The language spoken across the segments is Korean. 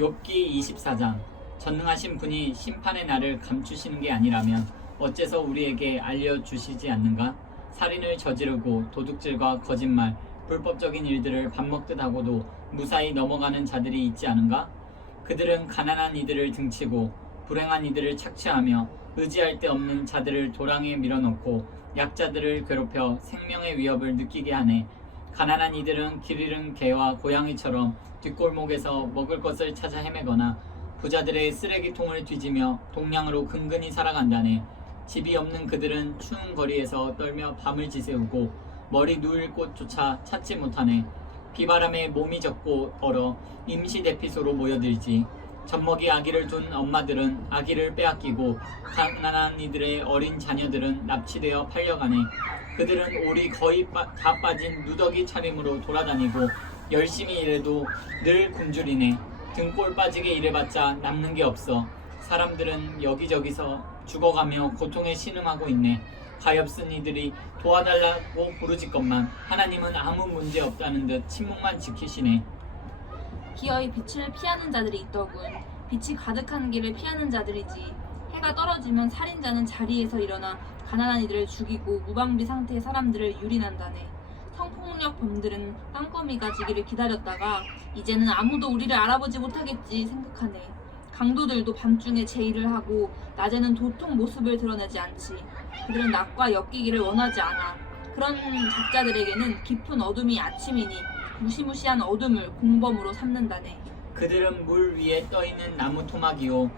욥기 24장. 전능하신 분이 심판의 날을 감추시는 게 아니라면 어째서 우리에게 알려주시지 않는가? 살인을 저지르고 도둑질과 거짓말, 불법적인 일들을 밥 먹듯 하고도 무사히 넘어가는 자들이 있지 않은가? 그들은 가난한 이들을 등치고 불행한 이들을 착취하며 의지할 데 없는 자들을 도랑에 밀어넣고 약자들을 괴롭혀 생명의 위협을 느끼게 하네. 가난한 이들은 길 잃은 개와 고양이처럼 뒷골목에서 먹을 것을 찾아 헤매거나 부자들의 쓰레기통을 뒤지며 동량으로 근근히 살아간다네. 집이 없는 그들은 추운 거리에서 떨며 밤을 지새우고 머리 누울 곳조차 찾지 못하네. 비바람에 몸이 젖고 얼어 임시 대피소로 모여들지. 젖먹이 아기를 둔 엄마들은 아기를 빼앗기고 가난한 이들의 어린 자녀들은 납치되어 팔려가네. 그들은 올이 거의 다 빠진 누더기 차림으로 돌아다니고 열심히 일해도 늘 굶주리네. 등골 빠지게 일해봤자 남는 게 없어. 사람들은 여기저기서 죽어가며 고통에 신음하고 있네. 가엾은 이들이 도와달라고 부르짖건만 하나님은 아무 문제 없다는 듯 침묵만 지키시네. 기어이 빛을 피하는 자들이 있더군. 빛이 가득한 길을 피하는 자들이지. 해가 떨어지면 살인자는 자리에서 일어나 가난한 이들을 죽이고 무방비 상태의 사람들을 유린한다네. 성폭력 범들은 땅거미가 지기를 기다렸다가 이제는 아무도 우리를 알아보지 못하겠지 생각하네. 강도들도 밤중에 제의를 하고 낮에는 도통 모습을 드러내지 않지. 그들은 낮과 엮이기를 원하지 않아. 그런 작자들에게는 깊은 어둠이 아침이니 무시무시한 어둠을 공범으로 삼는다네. 그들은 물 위에 떠있는 나무 토막이요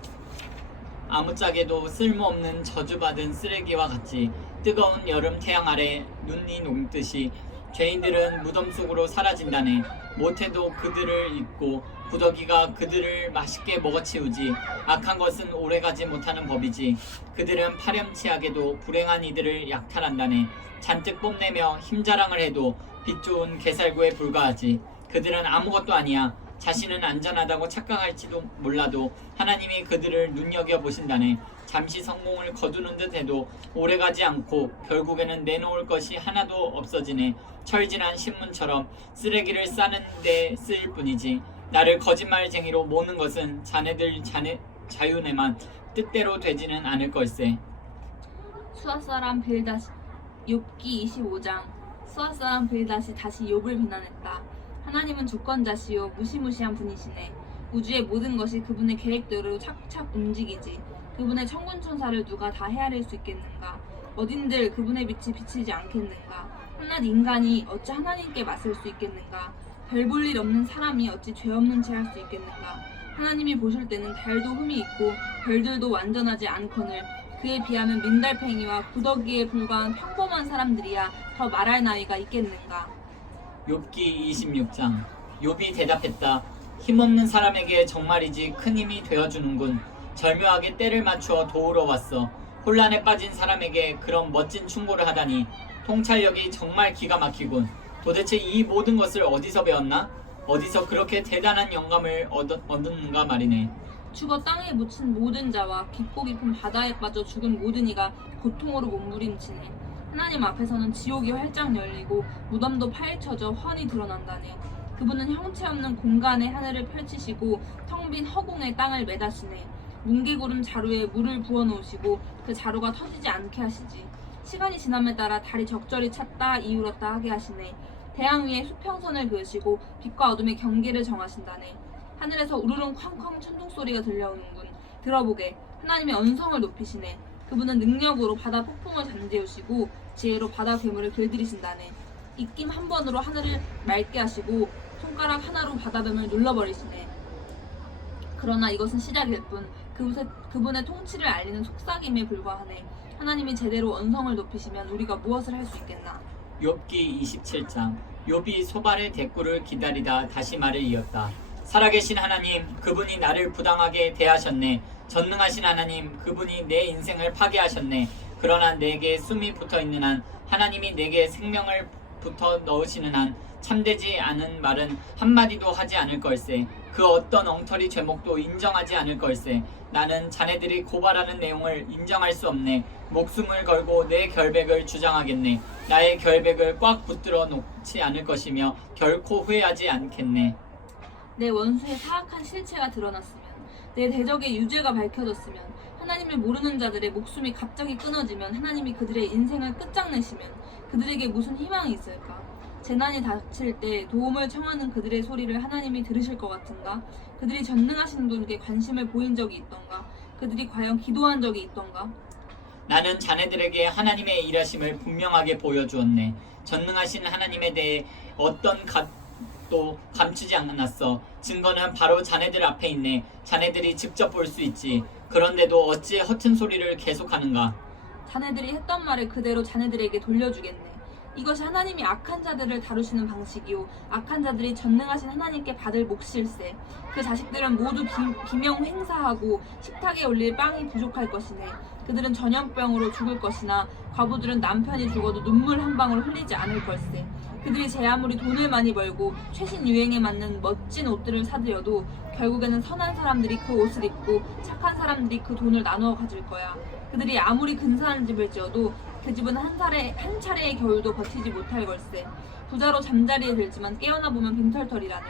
아무짝에도 쓸모없는 저주받은 쓰레기와 같이 뜨거운 여름 태양 아래 눈이 녹듯이 죄인들은 무덤 속으로 사라진다네. 못해도 그들을 잊고 구더기가 그들을 맛있게 먹어치우지. 악한 것은 오래가지 못하는 법이지. 그들은 파렴치하게도 불행한 이들을 약탈한다네. 잔뜩 뽐내며 힘자랑을 해도 빛 좋은 개살구에 불과하지. 그들은 아무것도 아니야. 자신은 안전하다고 착각할지도 몰라도 하나님이 그들을 눈여겨보신다네. 잠시 성공을 거두는 듯 해도 오래가지 않고 결국에는 내놓을 것이 하나도 없어지네. 철진한 신문처럼 쓰레기를 싸는 데 쓰일 뿐이지. 나를 거짓말쟁이로 모는 것은 자네들 자유네만 뜻대로 되지는 않을 걸세. 수아사람 빌다시 욥기 25장. 수아사람 빌다시 다시 욥을 비난했다. 하나님은 주권자시요 무시무시한 분이시네. 우주의 모든 것이 그분의 계획대로 착착 움직이지. 그분의 천군천사를 누가 다 헤아릴 수 있겠는가? 어딘들 그분의 빛이 비치지 않겠는가? 한낱 인간이 어찌 하나님께 맞설 수 있겠는가? 별 볼 일 없는 사람이 어찌 죄 없는 채 할 수 있겠는가? 하나님이 보실 때는 달도 흠이 있고 별들도 완전하지 않거늘 그에 비하면 민달팽이와 구더기에 불과한 평범한 사람들이야 더 말할 나위가 있겠는가? 욥기 26장. 욥이 대답했다. 힘없는 사람에게 정말이지 큰 힘이 되어주는군. 절묘하게 때를 맞추어 도우러 왔어. 혼란에 빠진 사람에게 그런 멋진 충고를 하다니 통찰력이 정말 기가 막히군. 도대체 이 모든 것을 어디서 배웠나? 어디서 그렇게 대단한 영감을 얻었는가 말이네. 죽어 땅에 묻힌 모든 자와 깊고 깊은 바다에 빠져 죽은 모든 이가 고통으로 몸부림치네. 하나님 앞에서는 지옥이 활짝 열리고 무덤도 파헤쳐져 훤히 드러난다네. 그분은 형체 없는 공간에 하늘을 펼치시고 텅 빈 허공에 땅을 매다시네. 뭉게구름 자루에 물을 부어놓으시고 그 자루가 터지지 않게 하시지. 시간이 지남에 따라 달이 적절히 찼다 이울었다 하게 하시네. 태양 위에 수평선을 그으시고 빛과 어둠의 경계를 정하신다네. 하늘에서 우르릉 쾅쾅 천둥 소리가 들려오는군. 들어보게. 하나님의 언성을 높이시네. 그분은 능력으로 바다 폭풍을 잠재우시고 지혜로 바다 괴물을 길들이신다네. 입김 한 번으로 하늘을 맑게 하시고 손가락 하나로 바다뱀을 눌러버리시네. 그러나 이것은 시작일 뿐 그분의 통치를 알리는 속삭임에 불과하네. 하나님이 제대로 언성을 높이시면 우리가 무엇을 할 수 있겠나? 욥기 27장. 욥이 소발의 대꾸를 기다리다 다시 말을 이었다. 살아계신 하나님, 그분이 나를 부당하게 대하셨네. 전능하신 하나님, 그분이 내 인생을 파괴하셨네. 그러나 내게 숨이 붙어있는 한, 하나님이 내게 생명을 붙어 넣으시는 한 참되지 않은 말은 한마디도 하지 않을 걸세. 그 어떤 엉터리 죄목도 인정하지 않을 걸세. 나는 자네들이 고발하는 내용을 인정할 수 없네. 목숨을 걸고 내 결백을 주장하겠네. 나의 결백을 꽉 붙들어 놓지 않을 것이며 결코 후회하지 않겠네. 내 원수의 사악한 실체가 드러났으면, 내 대적의 유죄가 밝혀졌으면, 하나님을 모르는 자들의 목숨이 갑자기 끊어지면, 하나님이 그들의 인생을 끝장내시면 그들에게 무슨 희망이 있을까? 재난이 닥칠 때 도움을 청하는 그들의 소리를 하나님이 들으실 것 같은가? 그들이 전능하신 분께 관심을 보인 적이 있던가? 그들이 과연 기도한 적이 있던가? 나는 자네들에게 하나님의 일하심을 분명하게 보여주었네. 전능하신 하나님에 대해 어떤 값도 감추지 않았어. 증거는 바로 자네들 앞에 있네. 자네들이 직접 볼 수 있지. 그런데도 어찌 허튼 소리를 계속하는가? 자네들이 했던 말을 그대로 자네들에게 돌려주겠네. 이것이 하나님이 악한 자들을 다루시는 방식이요, 악한 자들이 전능하신 하나님께 받을 몫일세. 그 자식들은 모두 비명 행사하고 식탁에 올릴 빵이 부족할 것이네. 그들은 전염병으로 죽을 것이나 과부들은 남편이 죽어도 눈물 한 방울 흘리지 않을 걸세. 그들이 제 아무리 돈을 많이 벌고 최신 유행에 맞는 멋진 옷들을 사들여도 결국에는 선한 사람들이 그 옷을 입고 착한 사람들이 그 돈을 나누어 가질 거야. 그들이 아무리 근사한 집을 지어도 그 집은 한 차례의 겨울도 버티지 못할 걸세. 부자로 잠자리에 들지만 깨어나 보면 빈털털이라네.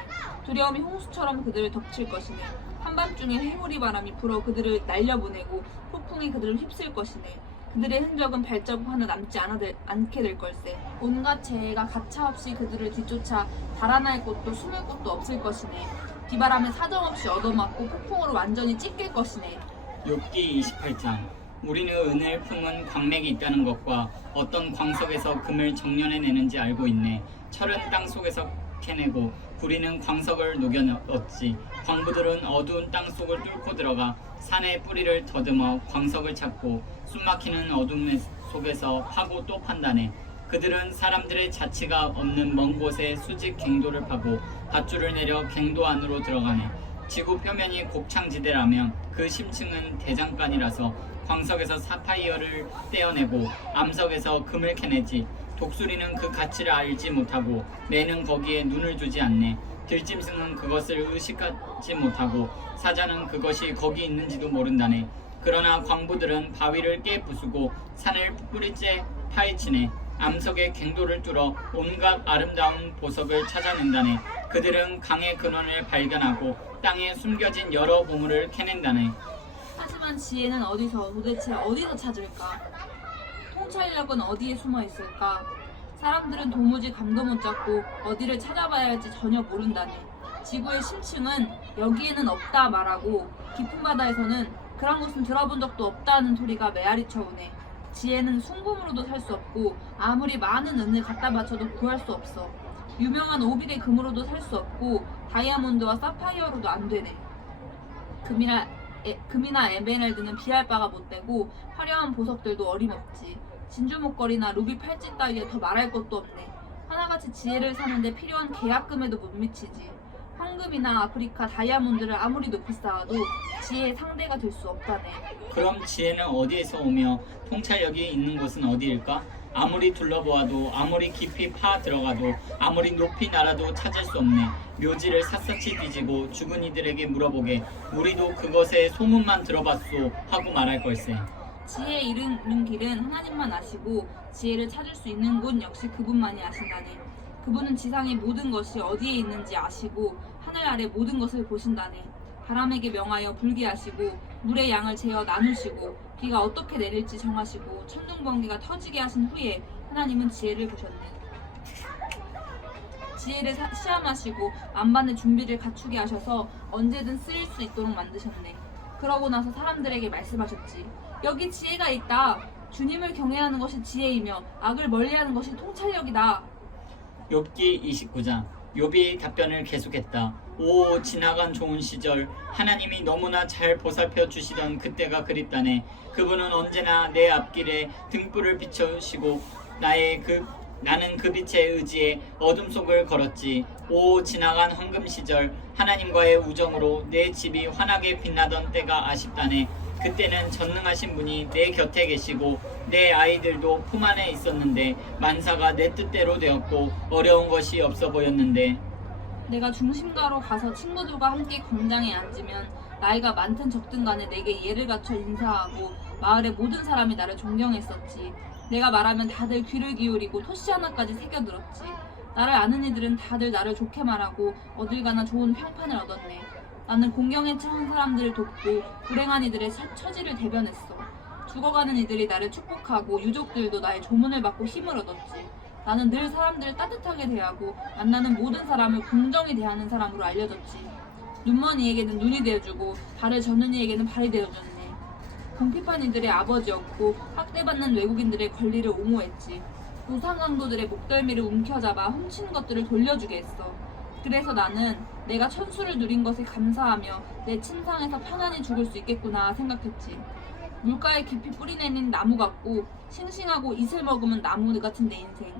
두려움이 홍수처럼 그들을 덮칠 것이네. 한밤중에 해무리 바람이 불어 그들을 날려보내고 폭풍이 그들을 휩쓸 것이네. 그들의 흔적은 발자국 하나 남지 않게 될 걸세. 온갖 재해가 가차없이 그들을 뒤쫓아 달아날 곳도 숨을 곳도 없을 것이네. 비바람에 사정없이 얻어맞고 폭풍으로 완전히 찢길 것이네. 욥기 28장. 우리는 은을 품은 광맥이 있다는 것과 어떤 광석에서 금을 정련해내는지 알고 있네. 철은 땅 속에서 캐내고 구리는 광석을 녹여 넣었지. 광부들은 어두운 땅 속을 뚫고 들어가 산의 뿌리를 더듬어 광석을 찾고 숨막히는 어둠 속에서 파고 또 판다네. 그들은 사람들의 자치가 없는 먼 곳에 수직 갱도를 파고 밧줄을 내려 갱도 안으로 들어가네. 지구 표면이 곡창지대라면 그 심층은 대장간이라서 광석에서 사파이어를 떼어내고 암석에서 금을 캐내지. 독수리는 그 가치를 알지 못하고 매는 거기에 눈을 두지 않네. 들짐승은 그것을 의식하지 못하고 사자는 그것이 거기 있는지도 모른다네. 그러나 광부들은 바위를 깨부수고 산을 뿌리째 파헤치네. 암석의 갱도를 뚫어 온갖 아름다운 보석을 찾아낸다네. 그들은 강의 근원을 발견하고 땅에 숨겨진 여러 보물을 캐낸다네. 하지만 지혜는 도대체 어디서 찾을까? 통찰력은 어디에 숨어 있을까? 사람들은 도무지 감도 못 잡고 어디를 찾아봐야 할지 전혀 모른다네. 지구의 심층은 여기에는 없다 말하고 깊은 바다에서는 그런 곳은 들어본 적도 없다는 소리가 메아리 쳐오네. 지혜는 순금으로도 살 수 없고 아무리 많은 은을 갖다 바쳐도 구할 수 없어. 유명한 오빌의 금으로도 살 수 없고 다이아몬드와 사파이어로도 안 되네. 금이나 에메랄드는 비할 바가 못되고 화려한 보석들도 어림없지. 진주 목걸이나 루비 팔찌 따위에 더 말할 것도 없네. 하나같이 지혜를 사는데 필요한 계약금에도 못 미치지. 황금이나 아프리카 다이아몬드를 아무리 높이 쌓아도 지혜의 상대가 될 수 없다네. 그럼 지혜는 어디에서 오며 통찰력이 있는 곳은 어디일까? 아무리 둘러보아도 아무리 깊이 파 들어가도 아무리 높이 날아도 찾을 수 없네. 묘지를 샅샅이 뒤지고 죽은 이들에게 물어보게 우리도 그것의 소문만 들어봤소 하고 말할 걸세. 지혜에 이르는 길은 하나님만 아시고 지혜를 찾을 수 있는 곳 역시 그분만이 아신다네. 그분은 지상의 모든 것이 어디에 있는지 아시고 하늘 아래 모든 것을 보신다네. 바람에게 명하여 불게 하시고 물의 양을 재어 나누시고 비가 어떻게 내릴지 정하시고 천둥 번개가 터지게 하신 후에 하나님은 지혜를 보셨네. 지혜를 시험하시고 만반의 준비를 갖추게 하셔서 언제든 쓰일 수 있도록 만드셨네. 그러고 나서 사람들에게 말씀하셨지. 여기 지혜가 있다. 주님을 경외하는 것이 지혜이며 악을 멀리하는 것이 통찰력이다. 욥기 29장. 욥이 답변을 계속했다. 오 지나간 좋은 시절, 하나님이 너무나 잘 보살펴 주시던 그때가 그립다네. 그분은 언제나 내 앞길에 등불을 비춰주시고 나는 그 빛에 의지해 어둠 속을 걸었지. 오 지나간 황금 시절, 하나님과의 우정으로 내 집이 환하게 빛나던 때가 아쉽다네. 그때는 전능하신 분이 내 곁에 계시고 내 아이들도 품 안에 있었는데 만사가 내 뜻대로 되었고 어려운 것이 없어 보였는데. 내가 중심가로 가서 친구들과 함께 광장에 앉으면 나이가 많든 적든 간에 내게 예를 갖춰 인사하고 마을의 모든 사람이 나를 존경했었지. 내가 말하면 다들 귀를 기울이고 토시 하나까지 새겨들었지. 나를 아는 이들은 다들 나를 좋게 말하고 어딜 가나 좋은 평판을 얻었네. 나는 공경에 처한 사람들을 돕고 불행한 이들의 처지를 대변했어. 죽어가는 이들이 나를 축복하고 유족들도 나의 조문을 받고 힘을 얻었지. 나는 늘 사람들을 따뜻하게 대하고 만나는 모든 사람을 공정히 대하는 사람으로 알려졌지. 눈먼 이에게는 눈이 되어주고 발을 젓는 이에게는 발이 되어줬네. 궁핍한 이들의 아버지였고 학대받는 외국인들의 권리를 옹호했지. 우상 강도들의 목덜미를 움켜잡아 훔친 것들을 돌려주게 했어. 그래서 나는 내가 천수를 누린 것에 감사하며 내 침상에서 편안히 죽을 수 있겠구나 생각했지. 물가에 깊이 뿌리내린 나무 같고 싱싱하고 이슬 머금은 나무 같은 내 인생.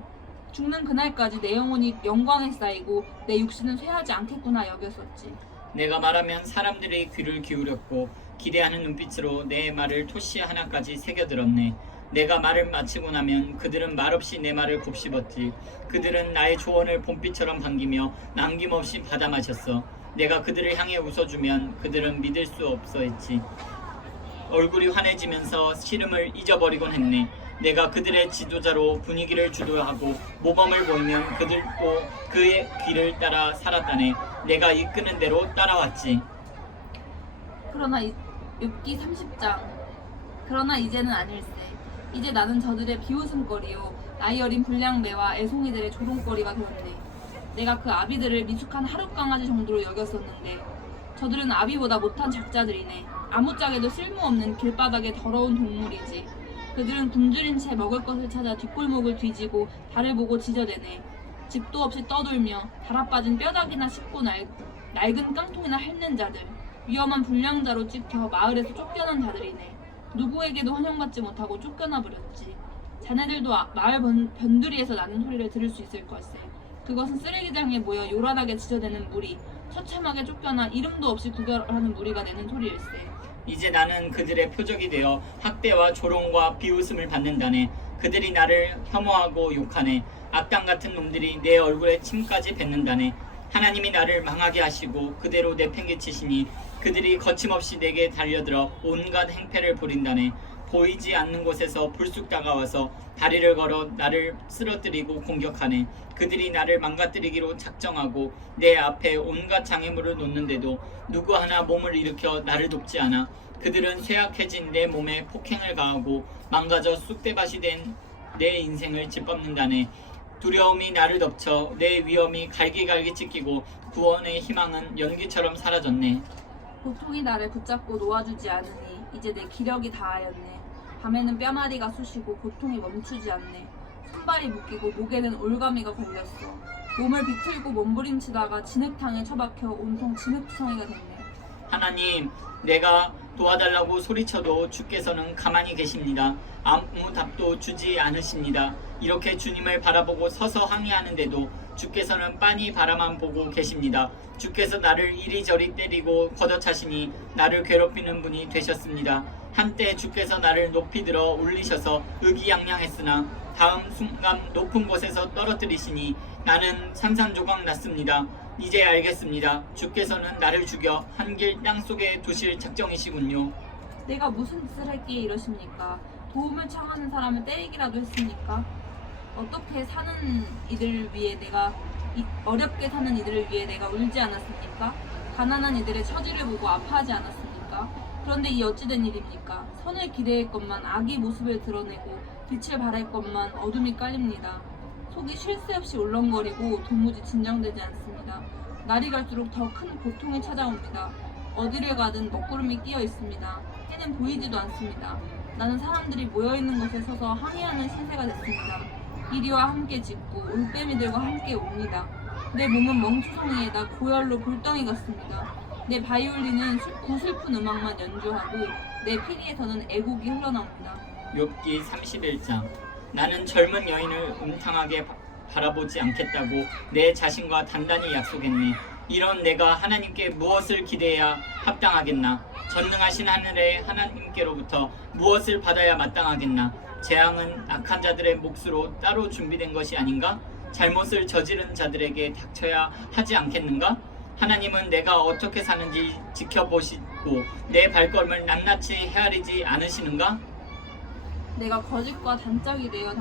죽는 그날까지 내 영혼이 영광에 쌓이고 내 육신은 쇠하지 않겠구나 여겼었지. 내가 말하면 사람들이 귀를 기울였고 기대하는 눈빛으로 내 말을 토시 하나까지 새겨들었네. 내가 말을 마치고 나면 그들은 말없이 내 말을 곱씹었지. 그들은 나의 조언을 봄비처럼 반기며 남김없이 받아 마셨어. 내가 그들을 향해 웃어주면 그들은 믿을 수 없어 했지. 얼굴이 환해지면서 시름을 잊어버리곤 했네. 내가 그들의 지도자로 분위기를 주도하고 모범을 보이면 그들도 그의 길을 따라 살았다네. 내가 이끄는 대로 따라왔지. 그러나 욥기 30장. 그러나 이제는 아닐세. 이제 나는 저들의 비웃음거리요 나이 어린 불량배와 애송이들의 조롱거리가 되었네. 내가 그 아비들을 미숙한 하룻강아지 정도로 여겼었는데 저들은 아비보다 못한 작자들이네. 아무짝에도 쓸모없는 길바닥의 더러운 동물이지. 그들은 굶주린 채 먹을 것을 찾아 뒷골목을 뒤지고 달을 보고 지저대네. 집도 없이 떠돌며 달아빠진 뼈다귀나 씹고 낡은 깡통이나 핥는 자들. 위험한 불량자로 찍혀 마을에서 쫓겨난 자들이네. 누구에게도 환영받지 못하고 쫓겨나 버렸지. 자네들도 마을 변두리에서 나는 소리를 들을 수 있을 걸세. 그것은 쓰레기장에 모여 요란하게 지저대는 무리, 처참하게 쫓겨나 이름도 없이 구걸하는 무리가 내는 소리일세. 이제 나는 그들의 표적이 되어 학대와 조롱과 비웃음을 받는다네. 그들이 나를 혐오하고 욕하네. 악당 같은 놈들이 내 얼굴에 침까지 뱉는다네. 하나님이 나를 망하게 하시고 그대로 내팽개치시니 그들이 거침없이 내게 달려들어 온갖 행패를 부린다네. 보이지 않는 곳에서 불쑥 다가와서 다리를 걸어 나를 쓰러뜨리고 공격하네. 그들이 나를 망가뜨리기로 작정하고 내 앞에 온갖 장애물을 놓는데도 누구 하나 몸을 일으켜 나를 돕지 않아. 그들은 쇠약해진 내 몸에 폭행을 가하고 망가져 쑥대밭이 된 내 인생을 짓밟는다네. 두려움이 나를 덮쳐 내 위험이 갈기갈기 찢기고 구원의 희망은 연기처럼 사라졌네. 고통이 나를 붙잡고 놓아주지 않으니 이제 내 기력이 다하였네. 밤에는 뼈마디가 쑤시고 고통이 멈추지 않네. 손발이 묶이고 목에는 올가미가 걸렸어. 몸을 비틀고 몸부림치다가 진흙탕에 처박혀 온통 진흙성이가 됐네. 하나님, 내가 도와달라고 소리쳐도 주께서는 가만히 계십니다. 아무 답도 주지 않으십니다. 이렇게 주님을 바라보고 서서 항의하는데도 주께서는 빤히 바라만 보고 계십니다. 주께서 나를 이리저리 때리고 걷어차시니 나를 괴롭히는 분이 되셨습니다. 한때 주께서 나를 높이 들어 올리셔서 의기양양했으나 다음 순간 높은 곳에서 떨어뜨리시니 나는 산산조각 났습니다. 이제 알겠습니다. 주께서는 나를 죽여 한 길 땅속에 두실 작정이시군요. 내가 무슨 짓을 했기에 이러십니까? 도움을 청하는 사람을 때리기라도 했습니까? 어떻게 사는 이들을 위해 어렵게 사는 이들을 위해 내가 울지 않았습니까? 가난한 이들의 처지를 보고 아파하지 않았습니까? 그런데 이 어찌된 일입니까? 선을 기대할 것만 악의 모습을 드러내고 빛을 발할 것만 어둠이 깔립니다. 속이 쉴 새 없이 울렁거리고 도무지 진정되지 않습니다. 날이 갈수록 더 큰 고통이 찾아옵니다. 어디를 가든 먹구름이 끼어 있습니다. 해는 보이지도 않습니다. 나는 사람들이 모여있는 곳에 서서 항해하는 신세가 됐습니다. 이리와 함께 짖고 올빼미들과 함께 옵니다. 내 몸은 멍투성이에다 고열로 볼덩이 같습니다. 내 바이올린은 구슬픈 음악만 연주하고 내 피리에서는 애곡이 흘러나옵니다. 욥기 31장. 나는 젊은 여인을 음탕하게 바라보지 않겠다고 내 자신과 단단히 약속했네. 이런 내가 하나님께 무엇을 기대해야 합당하겠나? 전능하신 하늘의 하나님께로부터 무엇을 받아야 마땅하겠나? 재앙은 악한 자들의 몫으로 따로 준비된 것이 아닌가? 잘못을 저지른 자들에게 닥쳐야 하지 않겠는가? 하나님은 내가 어떻게 사는지 지켜보시고 내 발걸음을 낱낱이 헤아리지 않으시는가? 내가 거짓과 단짝이 되어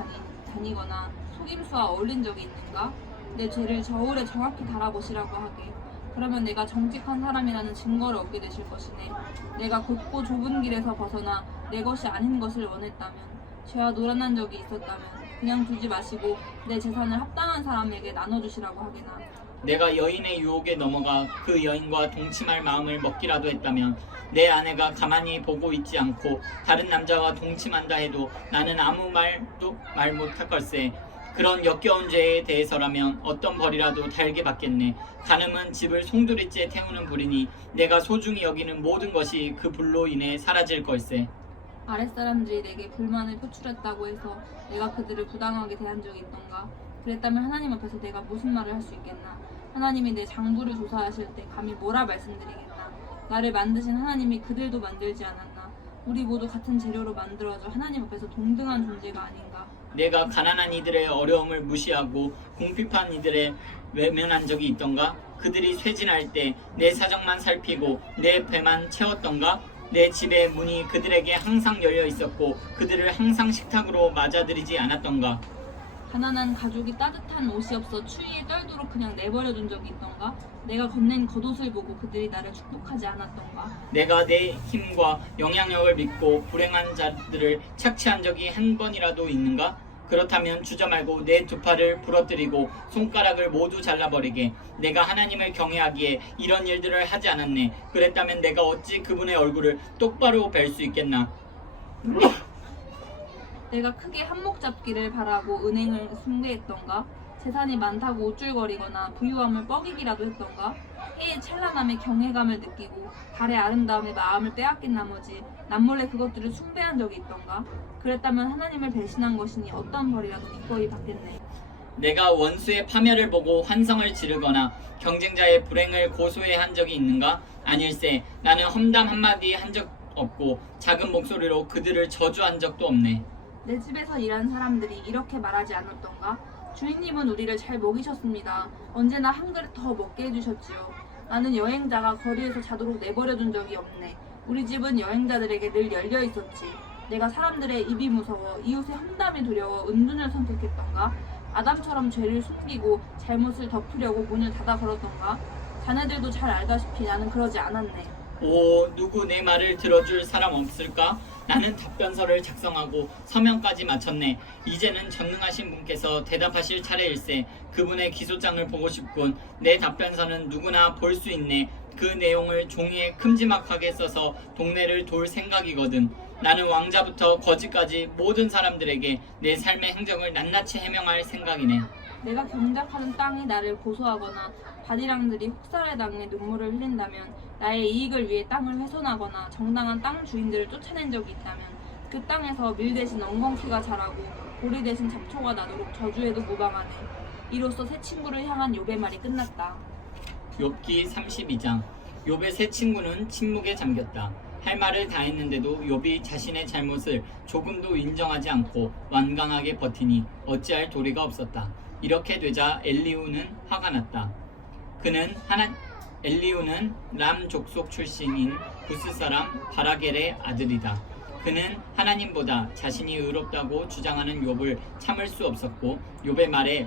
다니거나 속임수와 어울린 적이 있는가? 내 죄를 저울에 정확히 달아보시라고 하게. 그러면 내가 정직한 사람이라는 증거를 얻게 되실 것이네. 내가 곧고 좁은 길에서 벗어나 내 것이 아닌 것을 원했다면, 죄와 노란한 적이 있었다면 그냥 두지 마시고 내 재산을 합당한 사람에게 나눠주시라고 하게나. 내가 여인의 유혹에 넘어가 그 여인과 동침할 마음을 먹기라도 했다면 내 아내가 가만히 보고 있지 않고 다른 남자와 동침한다 해도 나는 아무 말도 말 못할 걸세. 그런 역겨운 죄에 대해서라면 어떤 벌이라도 달게 받겠네. 간음은 집을 송두리째 태우는 불이니 내가 소중히 여기는 모든 것이 그 불로 인해 사라질 걸세. 아랫사람들이 내게 불만을 표출했다고 해서 내가 그들을 부당하게 대한 적이 있던가? 그랬다면 하나님 앞에서 내가 무슨 말을 할 수 있겠나? 하나님이 내 장부를 조사하실 때 감히 뭐라 말씀드리겠나? 나를 만드신 하나님이 그들도 만들지 않았나? 우리 모두 같은 재료로 만들어져 하나님 앞에서 동등한 존재가 아닌가? 내가 가난한 이들의 어려움을 무시하고 궁핍한 이들의 외면한 적이 있던가? 그들이 쇠진할 때 내 사정만 살피고 내 배만 채웠던가? 내 집의 문이 그들에게 항상 열려 있었고 그들을 항상 식탁으로 맞아들이지 않았던가? 가난한 가족이 따뜻한 옷이 없어 추위에 떨도록 그냥 내버려둔 적이 있던가? 내가 건넨 겉옷을 보고 그들이 나를 축복하지 않았던가? 내가 내 힘과 영향력을 믿고 불행한 자들을 착취한 적이 한 번이라도 있는가? 그렇다면 주저 말고 내 두 팔을 부러뜨리고 손가락을 모두 잘라버리게. 내가 하나님을 경외하기에 이런 일들을 하지 않았네. 그랬다면 내가 어찌 그분의 얼굴을 똑바로 뵐 수 있겠나? 내가 크게 한몫 잡기를 바라고 은행을 숭배했던가? 재산이 많다고 우쭐거리거나 부유함을 뻐기기라도 했던가? 해의 찬란함에 경외감을 느끼고 달의 아름다움에 마음을 빼앗긴 나머지 남몰래 그것들을 숭배한 적이 있던가? 그랬다면 하나님을 배신한 것이니 어떤 벌이라도 기꺼이 받겠네. 내가 원수의 파멸을 보고 환성을 지르거나 경쟁자의 불행을 고소해 한 적이 있는가? 아닐세. 나는 험담 한마디 한 적 없고 작은 목소리로 그들을 저주한 적도 없네. 내 집에서 일한 사람들이 이렇게 말하지 않았던가? 주인님은 우리를 잘 먹이셨습니다. 언제나 한 그릇 더 먹게 해주셨지요. 나는 여행자가 거리에서 자도록 내버려둔 적이 없네. 우리 집은 여행자들에게 늘 열려 있었지. 내가 사람들의 입이 무서워 이웃의 험담이 두려워 은둔을 선택했던가? 아담처럼 죄를 숨기고 잘못을 덮으려고 문을 닫아 걸었던가? 자네들도 잘 알다시피 나는 그러지 않았네. 오, 누구 내 말을 들어줄 사람 없을까? 나는 답변서를 작성하고 서명까지 마쳤네. 이제는 전능하신 분께서 대답하실 차례일세. 그분의 기소장을 보고 싶군. 내 답변서는 누구나 볼 수 있네. 그 내용을 종이에 큼지막하게 써서 동네를 돌 생각이거든. 나는 왕자부터 거지까지 모든 사람들에게 내 삶의 행적을 낱낱이 해명할 생각이네. 내가 경작하는 땅이 나를 고소하거나 바디랑들이 혹살에 당해 눈물을 흘린다면, 나의 이익을 위해 땅을 훼손하거나 정당한 땅 주인들을 쫓아낸 적이 있다면, 그 땅에서 밀 대신 엉겅퀴가 자라고 보리 대신 잡초가 나도록 저주해도 무방하네. 이로써 새 친구를 향한 욥의 말이 끝났다. 욥기 32장. 욥의 세 친구는 침묵에 잠겼다. 할 말을 다 했는데도 욥이 자신의 잘못을 조금도 인정하지 않고 완강하게 버티니 어찌할 도리가 없었다. 이렇게 되자 엘리후는 화가 났다. 엘리후는 람 족속 출신인 부스 사람 바라겔의 아들이다. 그는 하나님보다 자신이 의롭다고 주장하는 욥을 참을 수 없었고 욥의 말에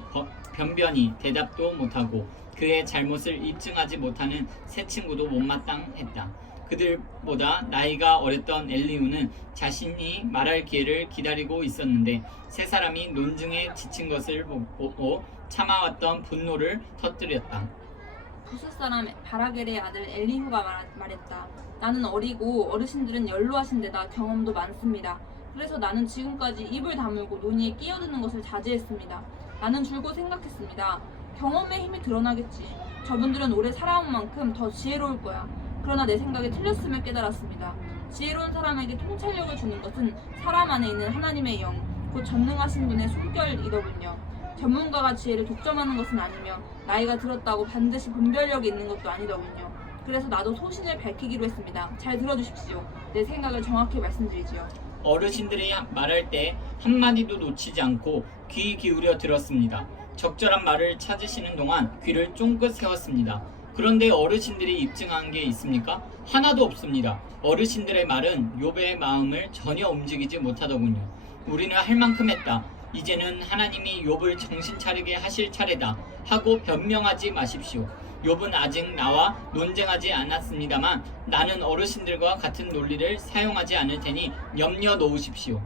변변히 대답도 못하고 그의 잘못을 입증하지 못하는 세 친구도 못마땅했다. 그들보다 나이가 어렸던 엘리후는 자신이 말할 기회를 기다리고 있었는데 세 사람이 논증에 지친 것을 보고 참아왔던 분노를 터뜨렸다. 부스 사람 바라겔의 아들 엘리후가 말했다. 나는 어리고 어르신들은 연로하신 데다 경험도 많습니다. 그래서 나는 지금까지 입을 다물고 논의에 끼어드는 것을 자제했습니다. 나는 줄곧 생각했습니다. 경험의 힘이 드러나겠지. 저분들은 오래 살아온 만큼 더 지혜로울 거야. 그러나 내 생각이 틀렸음을 깨달았습니다. 지혜로운 사람에게 통찰력을 주는 것은 사람 안에 있는 하나님의 영, 곧 전능하신 분의 숨결이더군요. 전문가가 지혜를 독점하는 것은 아니며 나이가 들었다고 반드시 분별력이 있는 것도 아니더군요. 그래서 나도 소신을 밝히기로 했습니다. 잘 들어주십시오. 내 생각을 정확히 말씀드리지요. 어르신들이 말할 때 한마디도 놓치지 않고 귀 기울여 들었습니다. 적절한 말을 찾으시는 동안 귀를 쫑긋 세웠습니다. 그런데 어르신들이 입증한 게 있습니까? 하나도 없습니다. 어르신들의 말은 욥의 마음을 전혀 움직이지 못하더군요. 우리는 할 만큼 했다. 이제는 하나님이 욥을 정신 차리게 하실 차례다 하고 변명하지 마십시오. 욥은 아직 나와 논쟁하지 않았습니다만 나는 어르신들과 같은 논리를 사용하지 않을 테니 염려 놓으십시오.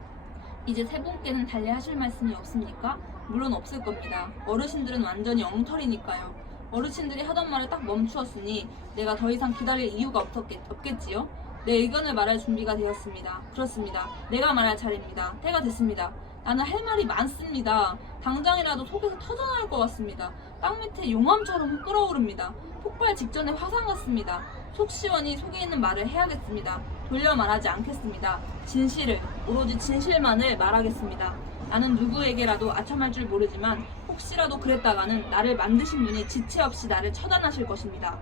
이제 세 분께는 달리 하실 말씀이 없습니까? 물론 없을 겁니다. 어르신들은 완전히 엉터리니까요. 어르신들이 하던 말을 딱 멈추었으니 내가 더 이상 기다릴 이유가 없겠지요? 내 의견을 말할 준비가 되었습니다. 그렇습니다. 내가 말할 차례입니다. 때가 됐습니다. 나는 할 말이 많습니다. 당장이라도 속에서 터져나올 것 같습니다. 땅 밑에 용암처럼 끓어오릅니다. 폭발 직전의 화산 같습니다. 속 시원히 속에 있는 말을 해야겠습니다. 돌려 말하지 않겠습니다. 진실을, 오로지 진실만을 말하겠습니다. 나는 누구에게라도 아첨할 줄 모르지만 혹시라도 그랬다가는 나를 만드신 분이 지체 없이 나를 처단하실 것입니다.